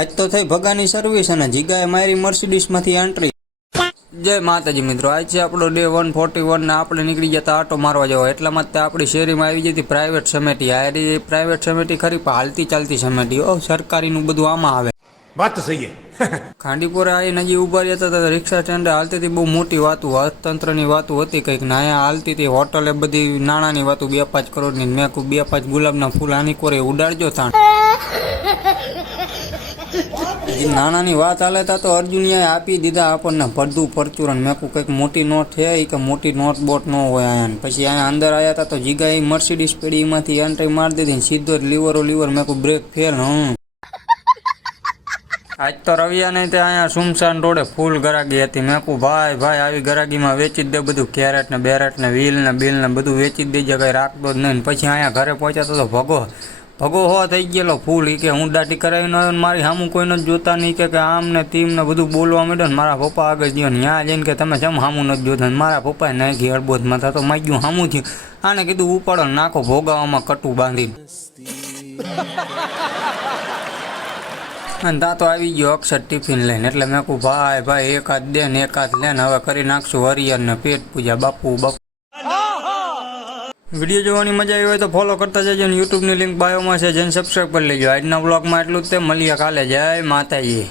આજ તો થઈ ભગાની સર્વિસ અને જીગાએ મારી મર્સિડીઝમાંથી એન્ટ્રી. જય માતાજી મિત્રો, આજ છે આપણો ડે 141 ને આપણે નીકળી જતા આટો મારવા જવો. એટલામાં જ આપણી શેરીમાં આવી જતી પ્રાઇવેટ સમિતિ. આ પ્રાઇવેટ સમિતિ ખરી પણ હાલતી ચાલતી સમિતિ. સરકારીનું બધું આમાં આવે. વાત તો સહી હે. ખાંડીપુરે આવીને હજી ઉભા રહેતા હતા. રિક્ષા સ્ટેન્ડે હાલતી હતી બહુ મોટી વાતું, અર્થતંત્રની વાતું હતી કંઈક ને. અહીંયા હાલતી હતી હોટલે બધી નાણાંની વાતું, 2-5 કરોડની. મેં કહું 2-5 ગુલાબના ફૂલ આની કોરે ઉડાડજો તાણ. નાણાંની વાત હાલે તા તો અર્જુનિયાએ આપી દીધા આપણને ભરતું પરચુરણ. મેં કહું કંઈક મોટી નોટ છે કે મોટી નોટ બોટ ન હોય અહીંયા. પછી અહીંયા અંદર આવ્યા હતા તો જીગાએ મર્સિડીઝ પેઢીમાંથી એન્ટ્રી મારી દીધી. સીધો જ લીવર. મેં કહું બ્રેક ફેલ. આજ તો રવિયા નહીં તે અહીંયા સુમસાન રોડે ફૂલ ગરાગી હતી. મેં કહું ભાઈ આવી ગરાગીમાં વેચી જ દે બધું. કેરેટ ને બેરેટ ને વ્હીલ ને બિલ ને બધું વેચી જ દેજે, કંઈ રાખતો જ નહીં. પછી અહીંયા ઘરે પહોંચ્યા તો ભગો હો થઈ ગયેલો ફૂલ. કે હું દાટી કરાવી ન મારી સામું કોઈને જ જોતા નહીં કે આમ ને તીમ ને બધું બોલવા માંડ્યો ને. મારા પપ્પા આગળ ગયો ને ત્યાં જઈને કે તમે જેમ સામું નથી જોતા. મારા પપ્પાએ નાખી અડબોધમાં થતો માગ્યું સામું થયું. આને કીધું ઉપાડો નાખો ભોગાવામાં કટું બાંધીને. અને તા તો આવી ગયો અક્ષર ટિફિન લઈને. એટલે મેં કહું ભાઈ એકાદ દે ને એકાદ લે ને હવે કરી નાખશું હરિયર ને પેટ પૂજા. બાપુ વિડીયો જોવાની મજા આવી હોય તો ફોલો કરતા જજો ને યુટ્યુબની લિંક બાયોમાં છે, જઈને સબસ્ક્રાઈબ કરી લેજો. આજના બ્લોગમાં એટલું જ તે. મળીએ કાલે. જય માતાજી.